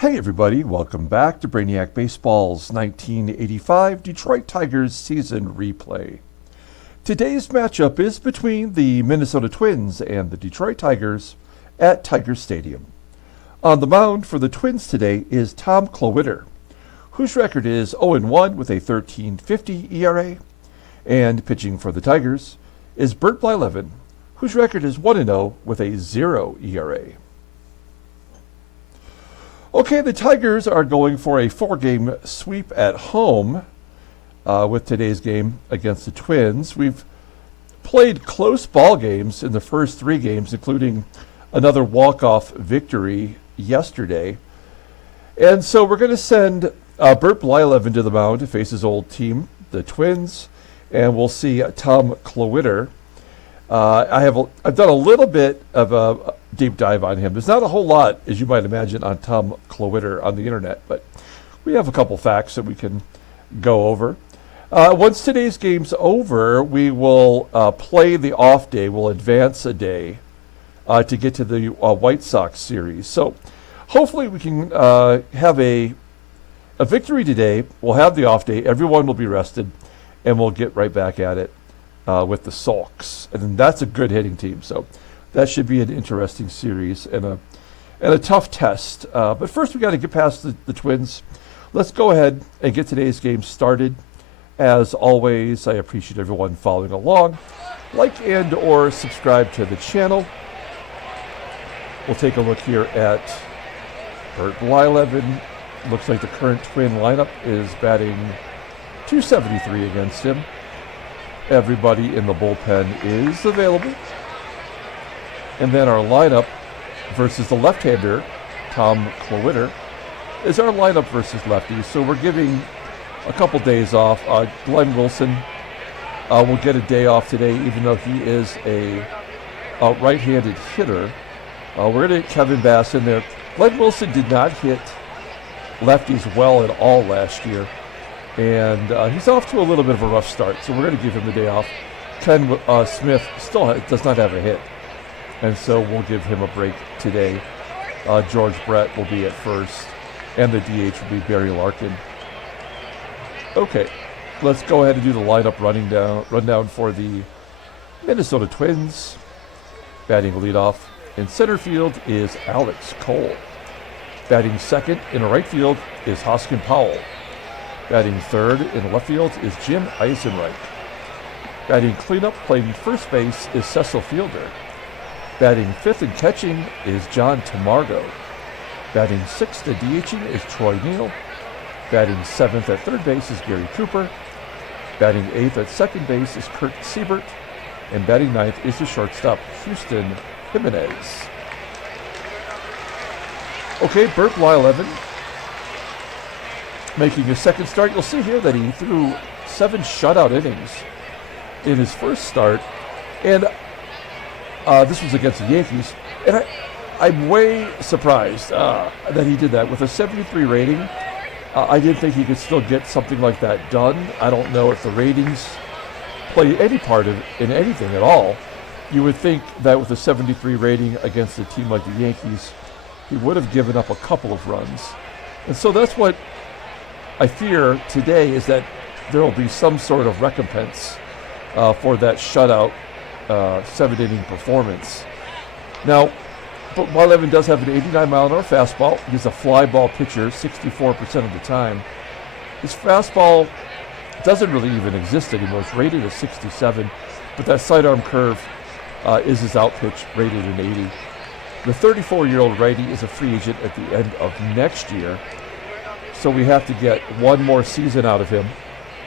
Hey everybody, welcome back to Brainiac Baseball's 1985 Detroit Tigers season replay. Today's matchup is between the Minnesota Twins and the Detroit Tigers at Tiger Stadium. On the mound for the Twins today is Tom Klawitter, whose record is 0-1 with a 13.50 ERA, and pitching for the Tigers is Bert Blyleven, whose record is 1-0 with a 0 ERA. Okay, the Tigers are going for a 4-game sweep at home with today's game against the Twins. We've played close ball games in the first 3 games, including another walk-off victory yesterday. And so we're going to send Bert Blyleven to the mound to face his old team, the Twins, and we'll see Tom Klawitter. I've done a little bit of a deep dive on him. There's not a whole lot, as you might imagine, on Tom Klawitter on the internet, but we have a couple facts that we can go over. Once today's game's over, we will play the off day. We'll advance a day to get to the White Sox series. So hopefully we can have a victory today. We'll have the off day. Everyone will be rested, and we'll get right back at it with the Sox. And that's a good hitting team. So that should be an interesting series and a tough test. But first, we got to get past the Twins. Let's go ahead and get today's game started. As always, I appreciate everyone following along. Like and or subscribe to the channel. We'll take a look here at Bert Blyleven. Looks like the current Twin lineup is batting .273 against him. Everybody in the bullpen is available. And then our lineup versus the left-hander, Tom Klawitter, is our lineup versus lefties. So we're giving a couple days off. Glenn Wilson will get a day off today, even though he is a right-handed hitter. We're going to get Kevin Bass in there. Glenn Wilson did not hit lefties well at all last year. And he's off to a little bit of a rough start, so we're going to give him the day off. Ken Smith still does not have a hit, and so we'll give him a break today. George Brett will be at first, and the DH will be Barry Larkin. Okay, let's go ahead and do the lineup rundown for the Minnesota Twins. Batting leadoff in center field is Alex Cole. Batting second in right field is Hosken Powell. Batting third in left field is Jim EISENREICH. Batting cleanup playing first base is Cecil Fielder. Batting fifth and catching is John TAMARGO. Batting sixth and DHing is Troy NEEL. Batting seventh at third base is Gary Cooper. Batting eighth at second base is Kirk SEIBERT. And batting ninth is the shortstop Hosken JIMENEZ. Okay, Bert Blyleven making his second start. You'll see here that he threw 7 shutout innings in his first start, and this was against the Yankees. And I'm way surprised that he did that with a 73 rating. I didn't think he could still get something like that done. I don't know if the ratings play any part in anything at all. You would think that with a 73 rating against a team like the Yankees, he would have given up a couple of runs. And so that's what I fear today, is that there will be some sort of recompense for that shutout 7-inning performance. Now, Blyleven does have an 89-mile-an-hour fastball. He's a fly ball pitcher 64% of the time. His fastball doesn't really even exist anymore. It's rated as 67, but that sidearm curve is his out pitch, rated an 80. The 34-year-old righty is a free agent at the end of next year. So we have to get one more season out of him.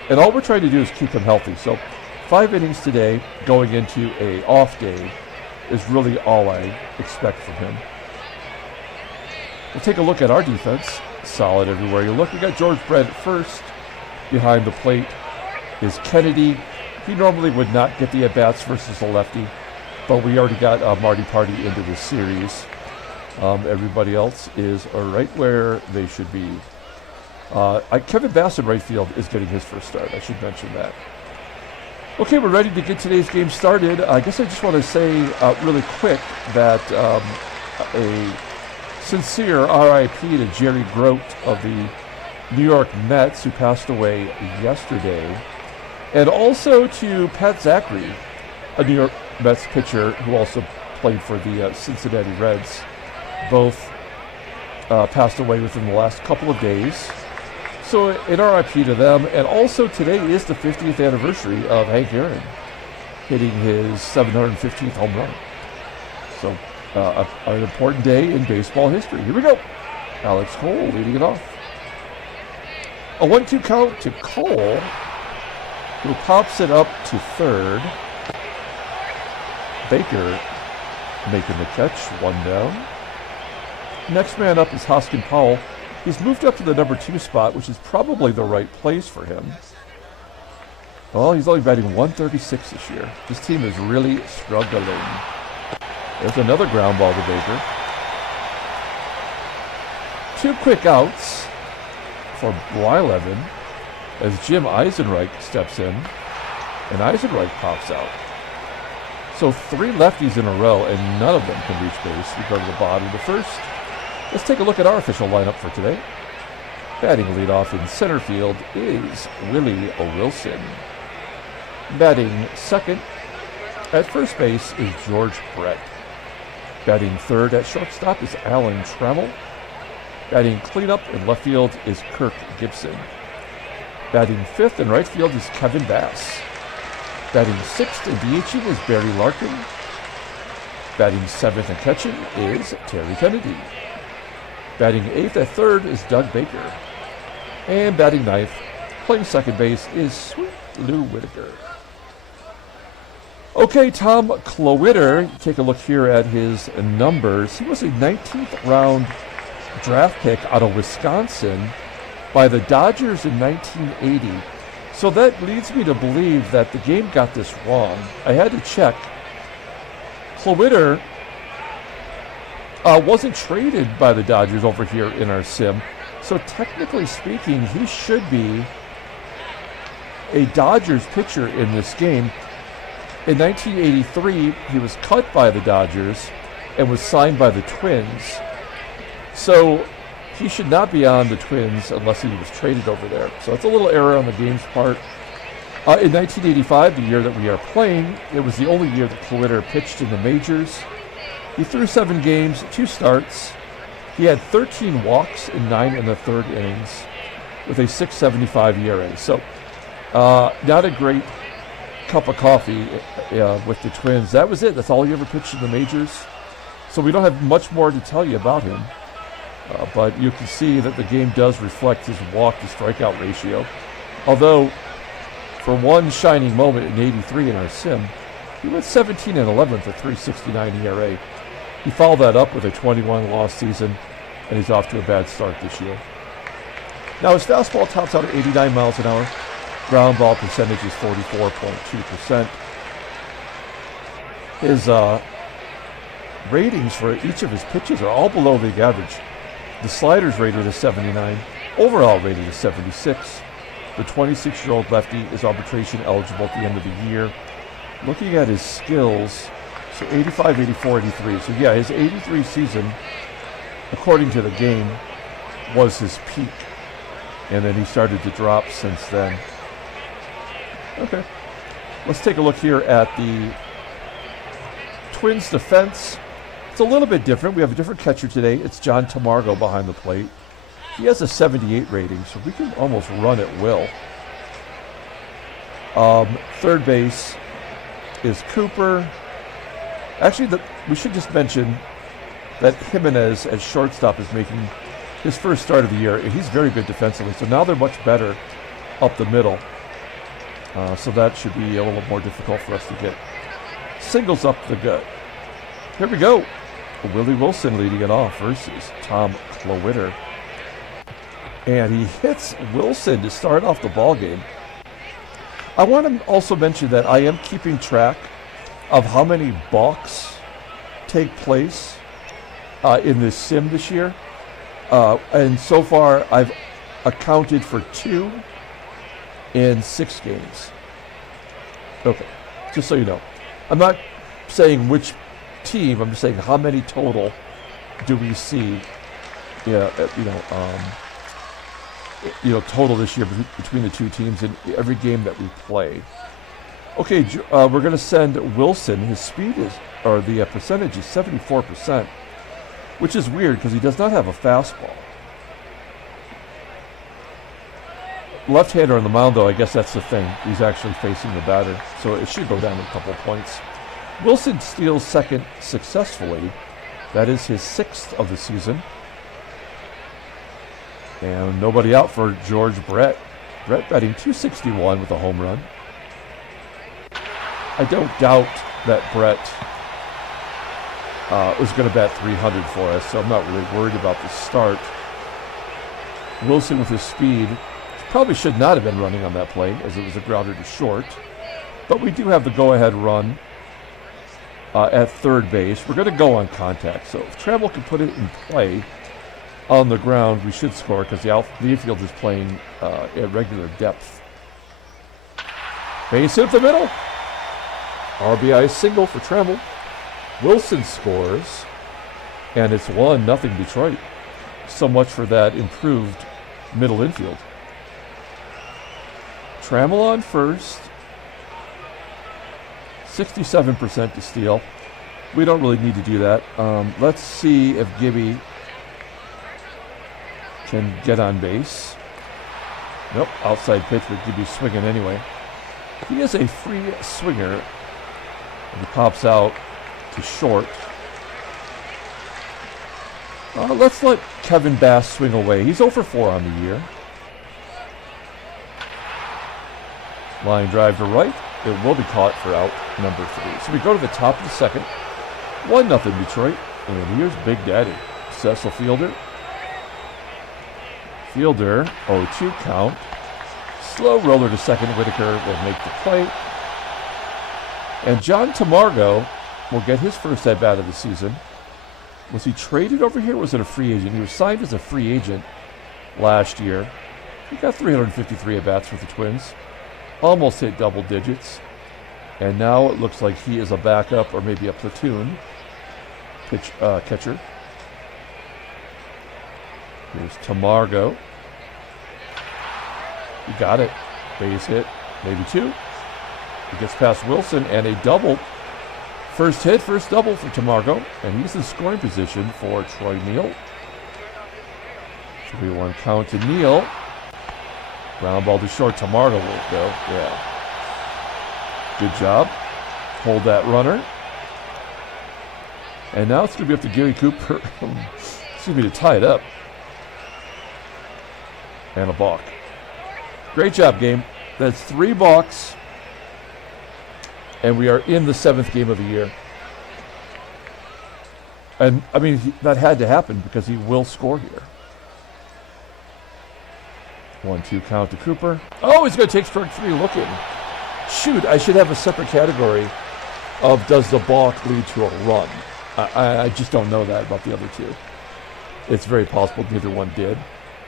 And all we're trying to do is keep him healthy. So 5 innings today going into a off day is really all I expect from him. We'll take a look at our defense. Solid everywhere you look. We got George Brett at first. Behind the plate is Kennedy. He normally would not get the at-bats versus a lefty, but we already got Marty Party into this series. Everybody else is right where they should be. Kevin Bass in right field is getting his first start. I should mention that. Okay, we're ready to get today's game started. I guess I just want to say really quick that a Sincere R.I.P. to Jerry Grote of the New York Mets, who passed away yesterday. And also to Pat Zachary, a New York Mets pitcher who also played for the Cincinnati Reds. Both passed away within the last couple of days. So an RIP to them. And also today is the 50th anniversary of Hank Aaron hitting his 715th home run. So an important day in baseball history. Here we go. Alex Cole leading it off. A 1-2 count to Cole, who pops it up to third. Baker making the catch, one down. Next man up is Hosken Powell. He's moved up to the number 2 spot, which is probably the right place for him. Well, he's only batting 136 this year. This team is really struggling. There's another ground ball to Baker. 2 quick outs for Blyleven as Jim Eisenreich steps in, and Eisenreich pops out. So 3 lefties in a row, and none of them can reach base. We go to the bottom of the first. Let's take a look at our official lineup for today. Batting leadoff in center field is Willie Wilson. Batting second at first base is George Brett. Batting third at shortstop is Alan Trammell. Batting cleanup in left field is Kirk Gibson. Batting fifth in right field is Kevin Bass. Batting sixth and DHing is Barry Larkin. Batting seventh and catching is Terry Kennedy. Batting eighth at third is Doug Baker. And batting ninth, playing second base, is Sweet Lou Whitaker. Okay, Tom Klawitter, take a look here at his numbers. He was a 19th round draft pick out of Wisconsin by the Dodgers in 1980. So that leads me to believe that the game got this wrong. I had to check. Klawitter wasn't traded by the Dodgers over here in our sim. So technically speaking, he should be a Dodgers pitcher in this game. In 1983, he was cut by the Dodgers and was signed by the Twins. So he should not be on the Twins unless he was traded over there. So it's a little error on the game's part. In 1985, the year that we are playing, it was the only year that Klawitter pitched in the majors. He threw 7 games, 2 starts. He had 13 walks in 9 1/3 innings with a 6.75 ERA. So not a great cup of coffee with the Twins. That was it. That's all he ever pitched in the majors. So we don't have much more to tell you about him. But you can see that the game does reflect his walk to strikeout ratio. Although, for one shining moment in 83 in our sim, he went 17 and 11 for 3.69 ERA. He followed that up with a 21-loss season, and he's off to a bad start this year. Now his fastball tops out at 89 miles an hour. Ground ball percentage is 44.2%. His ratings for each of his pitches are all below league average. The slider's rated as 79, overall rated as 76. The 26-year-old lefty is arbitration eligible at the end of the year. Looking at his skills, so 85, 84, 83. So yeah, his 83 season, according to the game, was his peak. And then he started to drop since then. Okay, let's take a look here at the Twins defense. It's a little bit different. We have a different catcher today. It's John TAMARGO behind the plate. He has a 78 rating, so we can almost run at will. Third base is Cooper. Actually, we should just mention that Jimenez at shortstop is making his first start of the year. He's very good defensively, so now they're much better up the middle. So that should be a little more difficult for us to get singles up the gut. Here we go. Willie Wilson leading it off versus Tom Klawitter. And he hits Wilson to start off the ball game. I want to also mention that I am keeping track of how many balks take place in this sim this year. And so far, I've accounted for 2 in 6 games. Okay, just so you know. I'm not saying which team, I'm just saying how many total do we see Yeah, total this year between the two teams in every game that we play. Okay, we're going to send Wilson. His speed the percentage is 74%, which is weird because he does not have a fastball. Left-hander on the mound, though, I guess that's the thing. He's actually facing the batter, so it should go down a couple of points. Wilson steals second successfully. That is his 6th of the season. And nobody out for George Brett. Brett batting .261 with a home run. I don't doubt that Brett was going to bat .300 for us, so I'm not really worried about the start. Wilson with his speed probably should not have been running on that play, as it was a grounder to short. But we do have the go-ahead run at third base. We're going to go on contact, so if Trammell can put it in play on the ground, we should score because the infield is playing at regular depth. Base hit up the middle. RBI single for Trammell. Wilson scores, and it's 1-0 Detroit. So much for that improved middle infield. Trammell on first. 67% to steal. We don't really need to do that. Let's see if Gibby can get on base. Nope, outside pitch, but Gibby's swinging anyway. He is a free swinger. And he pops out to short. Let's let Kevin Bass swing away. He's 0 for 4 on the year. Line drive to right. It will be caught for out number 3. So we go to the top of the second. 1-0 Detroit. And here's Big Daddy. Cecil fielder. Fielder, 0-2 count. Slow roller to second. Whitaker will make the play. And John TAMARGO will get his first at-bat of the season. Was he traded over here or was it a free agent? He was signed as a free agent last year. He got 353 at-bats with the Twins. Almost hit double digits. And now it looks like he is a backup or maybe a platoon catcher. Here's TAMARGO. He got it. Base hit, maybe 2. He gets past Wilson and a double. First hit, first double for TAMARGO. And he's in scoring position for Troy NEEL. 3-1 count to NEEL. Ground ball to short. TAMARGO will go. Yeah. Good job. Hold that runner. And now it's going to be up to Gary Cooper to tie it up. And a balk. Great job, game. That's 3 balks. And we are in the 7th game of the year. And, I mean, that had to happen because he will score here. 1-2 count to Cooper. Oh, he's going to take strike 3 looking. Shoot, I should have a separate category of does the balk lead to a run. I just don't know that about the other two. It's very possible neither one did.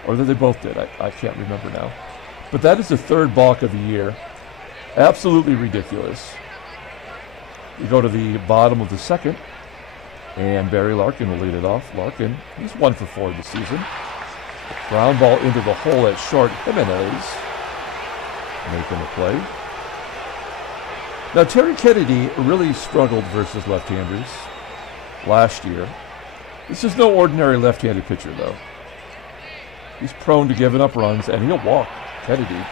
Or that they both did. I can't remember now. But that is the 3rd balk of the year. Absolutely ridiculous. You go to the bottom of the 2nd. And Barry Larkin will lead it off. Larkin, he's 1 for 4 this season. Ground ball into the hole at short. Jimenez making the play. Now, Terry Kennedy really struggled versus left-handers last year. This is no ordinary left-handed pitcher, though. He's prone to giving up runs, and he'll walk Kennedy.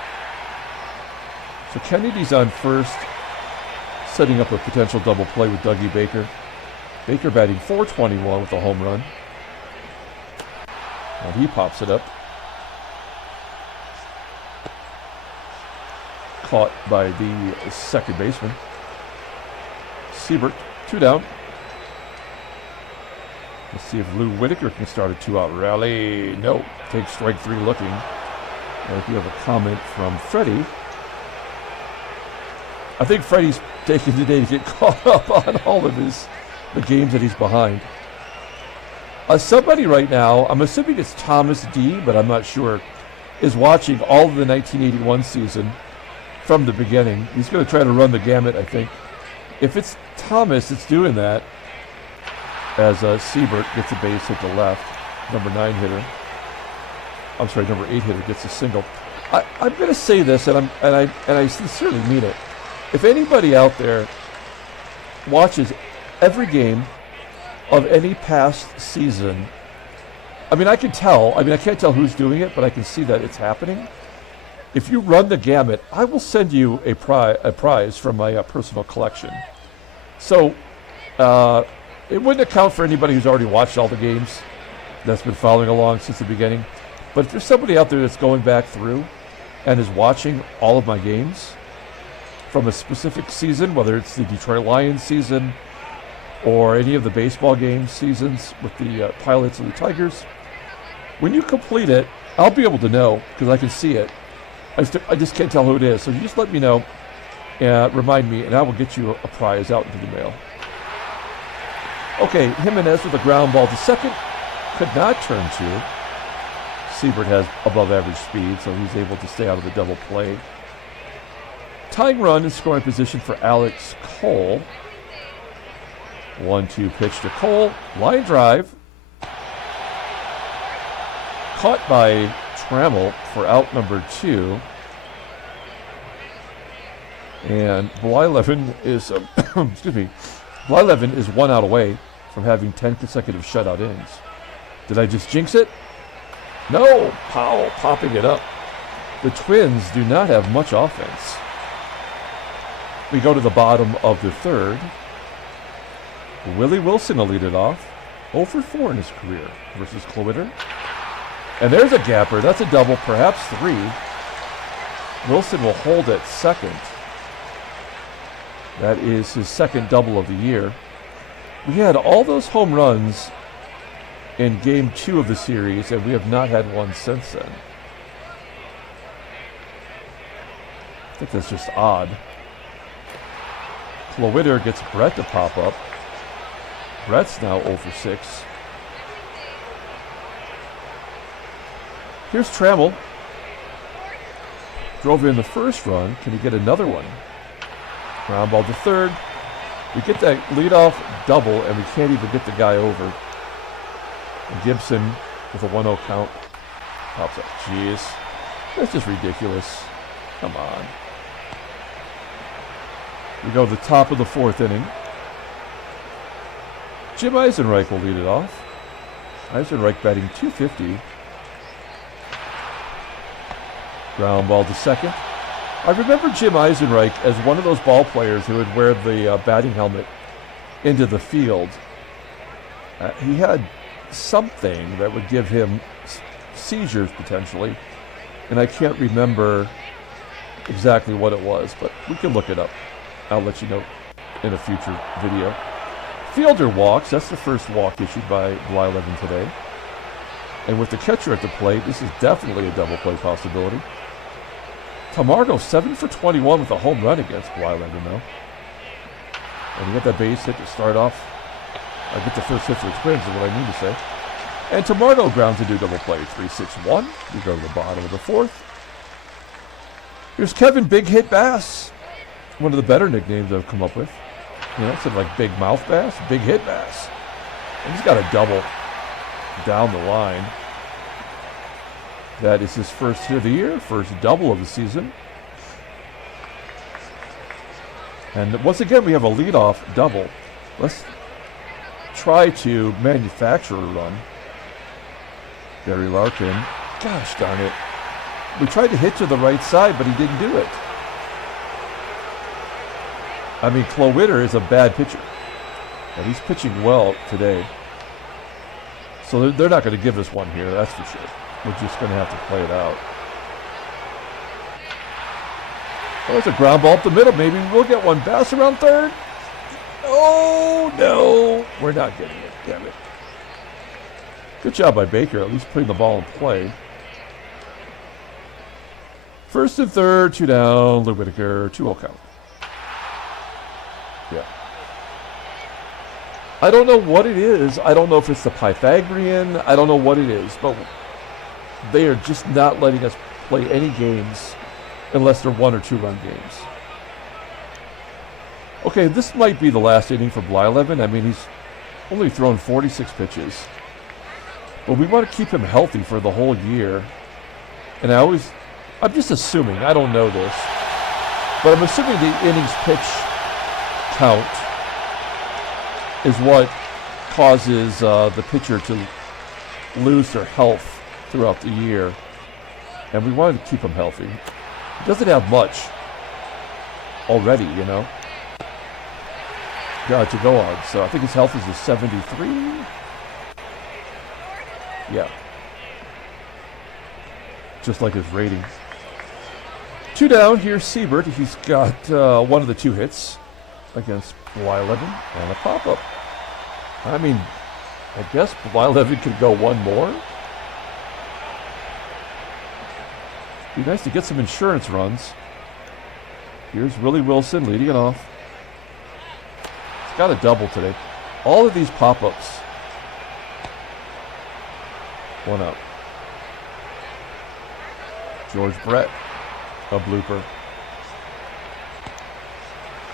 So Kennedy's on first, setting up a potential double play with Dougie Baker. Baker batting .421 with a home run. And he pops it up. Caught by the second baseman. SEIBERT, 2 down. Let's see if Lou Whitaker can start a 2-out rally. No, takes strike 3 looking. And if you have a comment from Freddie. I think Freddie's taking today to get caught up on all of the games that he's behind. Somebody right now, I'm assuming it's Thomas D, but I'm not sure, is watching all of the 1981 season from the beginning. He's going to try to run the gamut, I think. If it's Thomas that's doing that, as SEIBERT gets a base hit to left. number 9 hitter. I'm sorry, number 8 hitter gets a single. I'm going to say this, and I sincerely mean it. If anybody out there watches every game of any past season, I mean, I can tell. I mean, I can't tell who's doing it, but I can see that it's happening. If you run the gamut, I will send you a prize from my personal collection. So it wouldn't account for anybody who's already watched all the games, that's been following along since the beginning. But if there's somebody out there that's going back through and is watching all of my games from a specific season, whether it's the Detroit Lions season or any of the baseball game seasons with the Pilots and the Tigers, when you complete it, I'll be able to know because I can see it. I just can't tell who it is. So you just let me know and remind me, and I will get you a prize out into the mail. Okay, Jimenez with a ground ball to second. Could not turn to. SEIBERT has above average speed, so he's able to stay out of the double play. Tying run in scoring position for Alex Cole. 1-2 pitch to Cole. Line drive. Caught by TRAMMELL for out number 2. And Blyleven is, excuse me, Blyleven is 1 out away from having 10 consecutive shutout innings. Did I just jinx it? No, Powell popping it up. The Twins do not have much offense. We go to the bottom of the third. Willie Wilson will lead it off. 0 for 4 in his career versus Klawitter. And there's a gapper. That's a double, perhaps 3. Wilson will hold at second. That is his second double of the year. We had all those home runs in Game 2 of the series, and we have not had one since then. I think that's just odd. Klawitter gets Bert to pop up. Brett's now 0 for 6. Here's TRAMMELL. Drove in the first run. Can he get another one? Ground ball to third. We get that leadoff double, and we can't even get the guy over. And GIBSON with a 1-0 count pops up. Jeez, that's just ridiculous. Come on. We go to the top of the 4th inning. Jim EISENREICH will lead it off. EISENREICH batting .250. Ground ball to second. I remember Jim EISENREICH as one of those ball players who would wear the batting helmet into the field. He had something that would give him seizures potentially, and I can't remember exactly what it was, but we can look it up. I'll let you know in a future video. Fielder walks. That's the first walk issued by Blyleven today. And with the catcher at the plate, this is definitely a double play possibility. TAMARGO 7 for 21 with a home run against Blyleven, though. And he got that base hit to start off. I get the first hit for the Twins is what I mean to say. And TAMARGO grounds into double play. 3-6-1. We go to the bottom of the 4th. Here's Kevin Big Hit Bass. One of the better nicknames I've come up with. You know, instead of like Big Mouth Bass, Big Hit Bass. And he's got a double down the line. That is his first hit of the year, first double of the season. And once again, we have a leadoff double. Let's try to manufacture a run. Barry Larkin. Gosh darn it. We tried to hit to the right side, but he didn't do it. I mean, Klawitter is a bad pitcher. And he's pitching well today. So they're not going to give us one here, that's for sure. We're just going to have to play it out. Oh, it's a ground ball up the middle. Maybe we'll get one. Bass around third. Oh, no. We're not getting it. Damn it. Good job by Baker, at least putting the ball in play. First and third, 2 down. WHITAKER, 2-0 count. Yeah. I don't know what it is. I don't know if it's the Pythagorean. I don't know what it is, but they are just not letting us play any games unless they're 1 or 2 run games. Okay, this might be the last inning for Blyleven. I mean, he's only thrown 46 pitches. But we want to keep him healthy for the whole year. And I'm just assuming, I don't know this, but I'm assuming the innings pitch count is what causes the pitcher to lose their health throughout the year. And we wanted to keep him healthy. He doesn't have much already, you know, to go on. So I think his health is a 73. Yeah. Just like his rating. 2 down. Here's SEIBERT. He's got one of the 2 hits against Blyleven and a pop-up. I mean, I guess Blyleven could go one more. Be nice to get some insurance runs. Here's Willie Wilson leading it off. He's got a double today. All of these pop-ups. 1 out. George Brett, a blooper.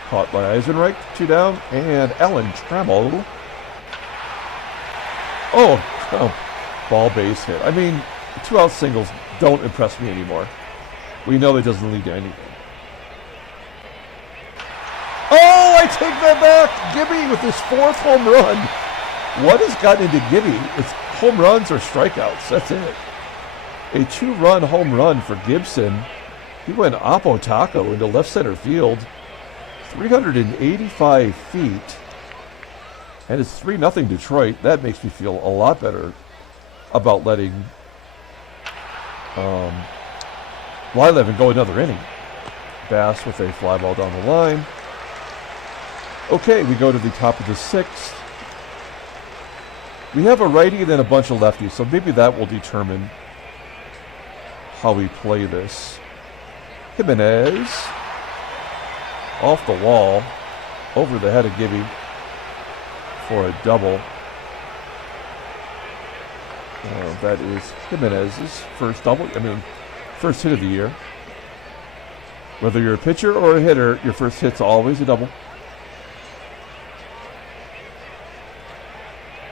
Caught by EISENREICH, 2 down, and Alan TRAMMELL. Oh, ball base hit. I mean, 2-out singles don't impress me anymore. We know it doesn't lead to anything. Oh, I take that back! Gibby with his 4th home run. What has gotten into Gibby? It's home runs or strikeouts. That's it. A 2-run home run for Gibson. He went oppo taco into left center field. 385 feet. And it's 3-0 Detroit. That makes me feel a lot better about letting Blyleven go another inning. Bass with a fly ball down the line. Okay, we go to the top of the 6th. We have a righty and then a bunch of lefties, so maybe that will determine how we play this. Jimenez off the wall, over the head of Gibby for a double. That is Jimenez's first double. I mean, first hit of the year. Whether you're a pitcher or a hitter, your first hit's always a double.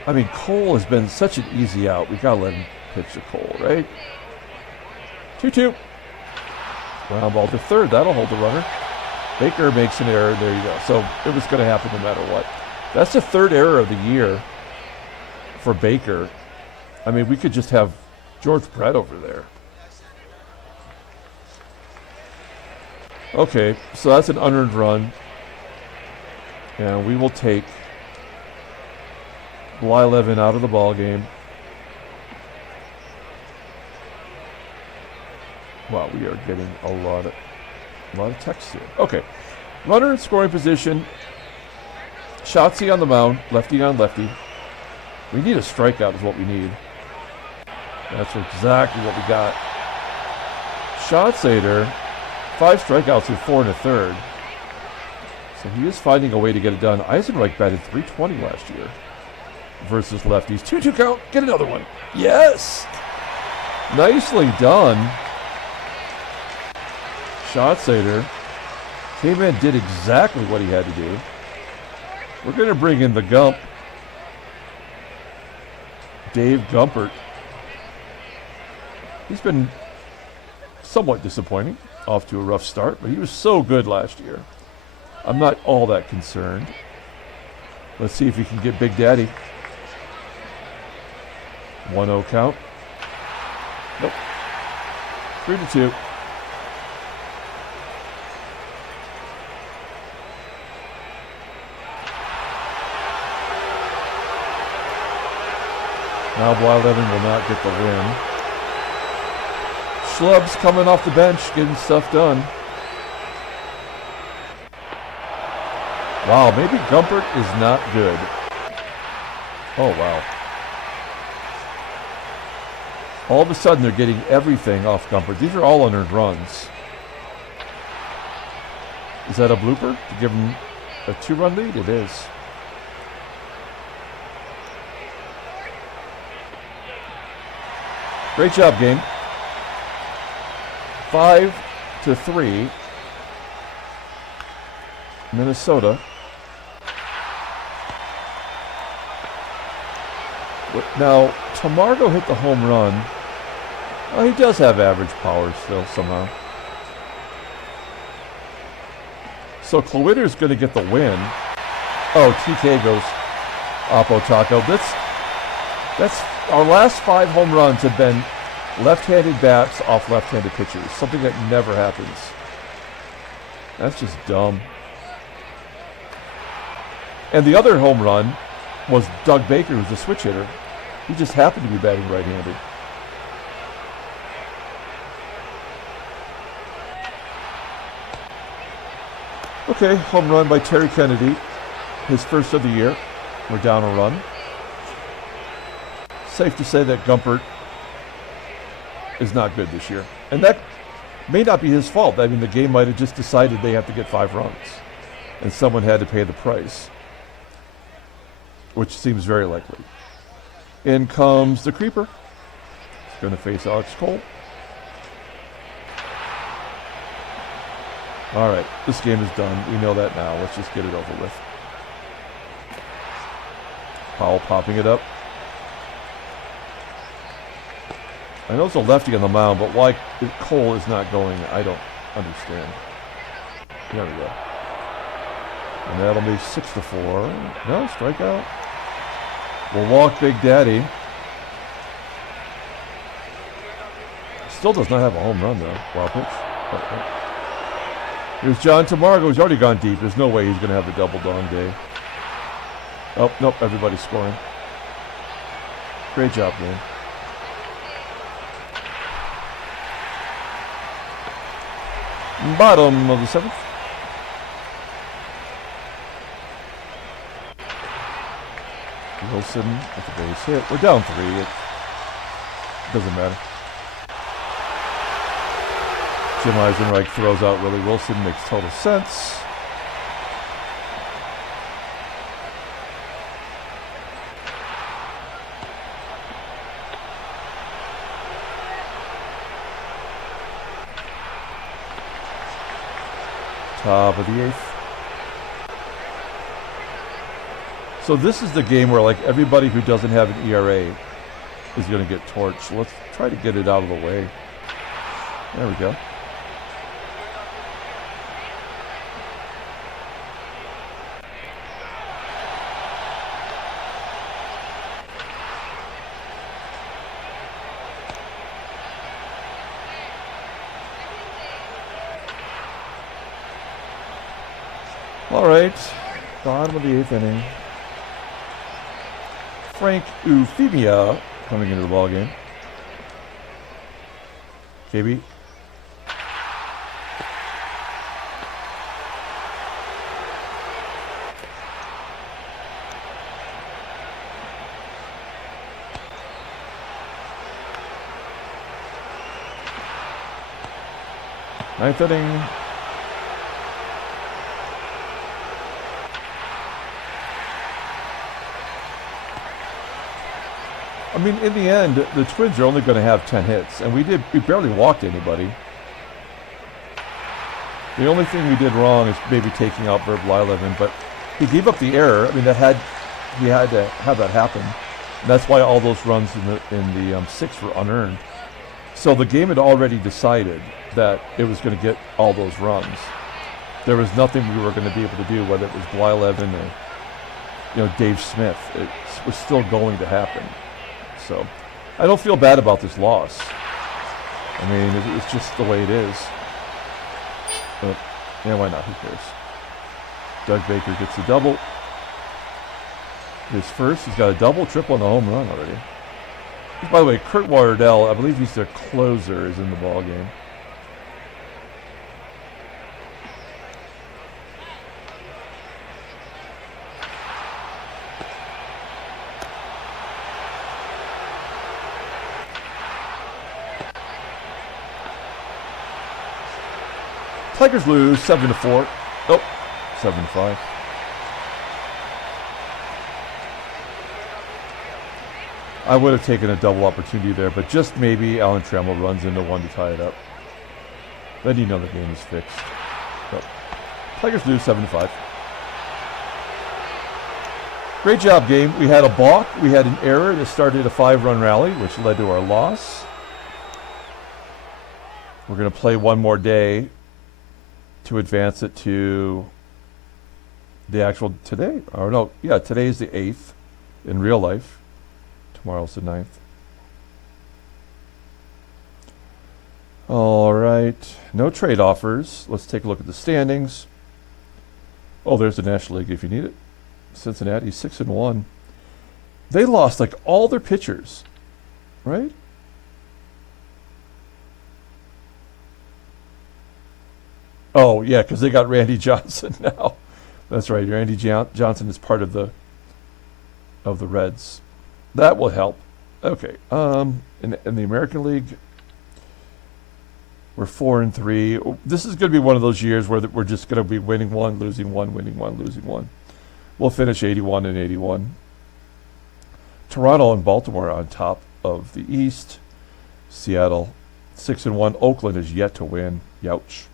I mean, Cole has been such an easy out. We gotta let him pitch to Cole, right? 2-2. Ground ball to third. That'll hold the runner. Baker makes an error. There you go. So it was going to happen no matter what. That's the 3rd error of the year for Baker. I mean, we could just have George Brett over there. Okay, so that's an unearned run. And we will take Blyleven out of the ball game. Wow, we are getting a lot of text here. Okay, runner in scoring position. Shotzi on the mound, lefty on lefty. We need a strikeout is what we need. That's exactly what we got. Schatzader, 5 strikeouts with 4 1/3. So he is finding a way to get it done. EISENREICH batted .320 last year versus lefties. 2-2 count, get another one. Yes! Nicely done. Schatzader came in, did exactly what he had to do. We're going to bring in the Gump. Dave Gumpert. He's been somewhat disappointing, off to a rough start, but he was so good last year. I'm not all that concerned. Let's see if he can get Big Daddy. 1-0 count. Nope. 3-2. Now Blyleven will not get the win. Schlub's coming off the bench, getting stuff done. Wow, maybe Gumpert is not good. Oh, wow. All of a sudden, they're getting everything off Gumpert. These are all unearned runs. Is that a blooper to give him a 2-run lead? It is. Great job, game. 5-3. Minnesota. Now, TAMARGO hit the home run. Oh, he does have average power still somehow. So Klawitter's going to get the win. Oh, TK goes Oppo Taco. That's our last 5 home runs have been left-handed bats off left-handed pitchers. Something that never happens. That's just dumb. And the other home run was Doug Baker, who's a switch hitter. He just happened to be batting right-handed. Okay, home run by Terry Kennedy. His first of the year. We're down a run. Safe to say that Gumpert is not good this year. And that may not be his fault. I mean, the game might have just decided they have to get 5 runs. And someone had to pay the price. Which seems very likely. In comes the creeper. He's going to face Alex Cole. All right, this game is done. We know that now. Let's just get it over with. Powell popping it up. I know it's a lefty on the mound, but why Cole is not going, I don't understand. There we go. And that'll be 6-4. No, strikeout. We'll walk Big Daddy. Still does not have a home run, though. Wild pitch. Oh. Here's John TAMARGO. He's already gone deep. There's no way he's going to have the double dong day. Oh, nope. Everybody's scoring. Great job, man. Bottom of the 7th. Wilson at the base hit. We're down 3. It doesn't matter. Jim EISENREICH throws out Willie Wilson. Makes total sense. Top of the 8th. So this is the game where like everybody who doesn't have an ERA is going to get torched. Let's try to get it out of the way. There we go. All right, bottom of the 8th inning. Frank Euphemia coming into the ball game. KB. Ninth inning. I mean, in the end, the Twins are only going to have 10 hits, and we barely walked anybody. The only thing we did wrong is maybe taking out Blyleven, but he gave up the error. I mean, he had to have that happen. And that's why all those runs in the 6th were unearned. So the game had already decided that it was going to get all those runs. There was nothing we were going to be able to do, whether it was Blyleven or Dave Smith. It was still going to happen. So I don't feel bad about this loss. I mean, it's just the way it is. But yeah, why not? Who cares? Doug Baker gets a double. His first. He's got a double, triple, and a home run already. By the way, Kurt Wardell, I believe he's their closer, is in the ball game. Tigers lose 7-4. Oh, 7-5. I would have taken a double opportunity there, but just maybe Alan Trammell runs into one to tie it up. Then you know the game is fixed. So, Tigers lose 7-5. Great job, game. We had a balk. We had an error that started a 5-run rally, which led to our loss. We're going to play one more day to advance it to the actual today. Or no, yeah, today's the 8th in real life. Tomorrow's the 9th. All right. No trade offers. Let's take a look at the standings. Oh, there's the National League if you need it. Cincinnati 6-1. They lost like all their pitchers, right? Oh yeah, because they got Randy Johnson now. That's right. Randy Johnson is part of the Reds. That will help. Okay. In the American League, we're 4-3. This is going to be one of those years where we're just going to be winning one, losing one, winning one, losing one. We'll finish 81-81. Toronto and Baltimore are on top of the East. Seattle 6-1. Oakland is yet to win. Youch.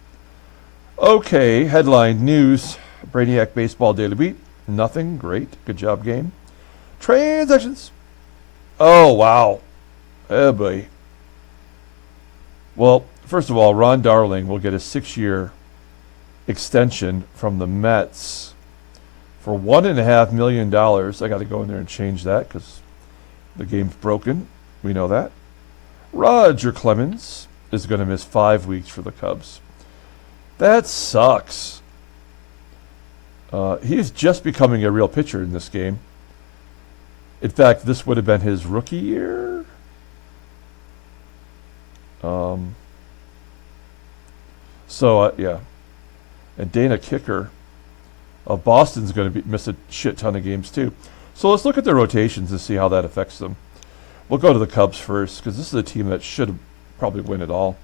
Okay, headline news. Brainiac Baseball Daily Beat. Nothing. Great. Good job, game. Transactions. Oh, wow. Oh, boy. Well, first of all, Ron Darling will get a 6-year extension from the Mets for $1.5 million. I got to go in there and change that because the game's broken. We know that. Roger Clemens is going to miss 5 weeks for the Cubs. That sucks. He's just becoming a real pitcher in this game. In fact, this would have been his rookie year. Yeah. And Dana Kicker of Boston's going to miss a shit ton of games too. So let's look at their rotations and see how that affects them. We'll go to the Cubs first because this is a team that should probably win it all.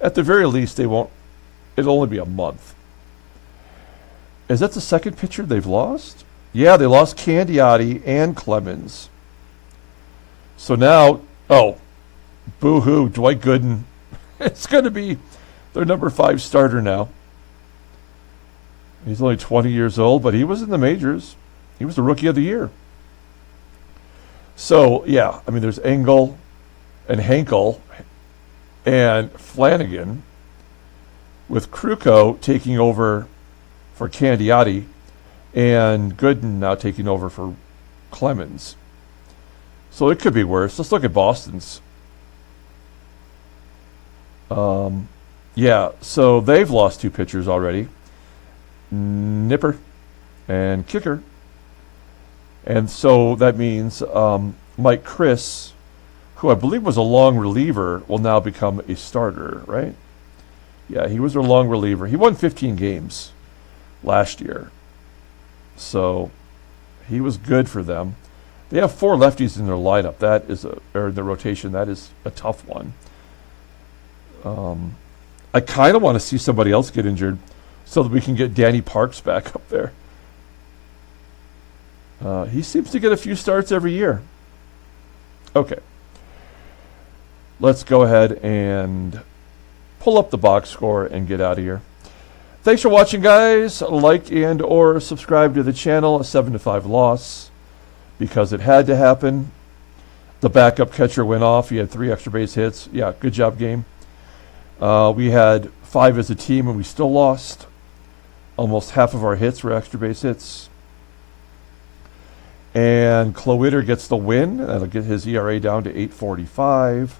At the very least, they won't. It'll only be a month. Is that the second pitcher they've lost? Yeah, they lost Candiotti and Clemens. So now, boo-hoo, Dwight Gooden. It's going to be their number 5 starter now. He's only 20 years old, but he was in the majors. He was the rookie of the year. So, yeah, I mean, there's Engel and Henkel and Flanagan with Kruko taking over for Candiotti and Gooden now taking over for Clemens. So it could be worse. Let's look at Boston's. Yeah, so they've lost 2 pitchers already. Nipper and Kicker. And so that means Mike Chris, who I believe was a long reliever, will now become a starter, right? Yeah, he was a long reliever. He won 15 games last year. So he was good for them. They have 4 lefties in their lineup. That is or in the rotation. That is a tough one. I kind of want to see somebody else get injured so that we can get Danny Parks back up there. He seems to get a few starts every year. Okay. Let's go ahead and pull up the box score and get out of here. Thanks for watching, guys. Like and or subscribe to the channel. A 7-5 loss because it had to happen. The backup catcher went off. He had 3 extra base hits. Yeah, good job, game. We had 5 as a team and we still lost. Almost half of our hits were extra base hits. And Klawitter gets the win. That'll get his ERA down to 8.45.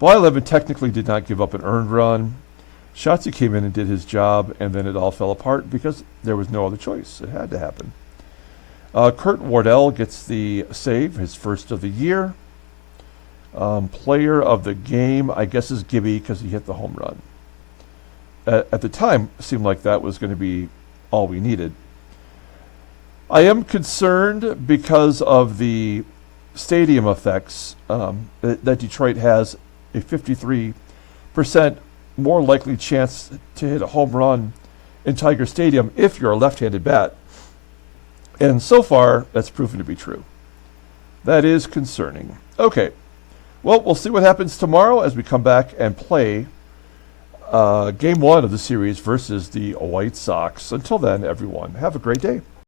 Blyleven technically did not give up an earned run. Schatzy came in and did his job, and then it all fell apart because there was no other choice. It had to happen. Kurt Wardell gets the save, his first of the year. Player of the game, I guess, is Gibby because he hit the home run. At the time, it seemed like that was going to be all we needed. I am concerned because of the stadium effects that Detroit has a 53% more likely chance to hit a home run in Tiger Stadium if you're a left-handed bat. And so far, that's proven to be true. That is concerning. Okay. Well, we'll see what happens tomorrow as we come back and play Game 1 of the series versus the White Sox. Until then, everyone, have a great day.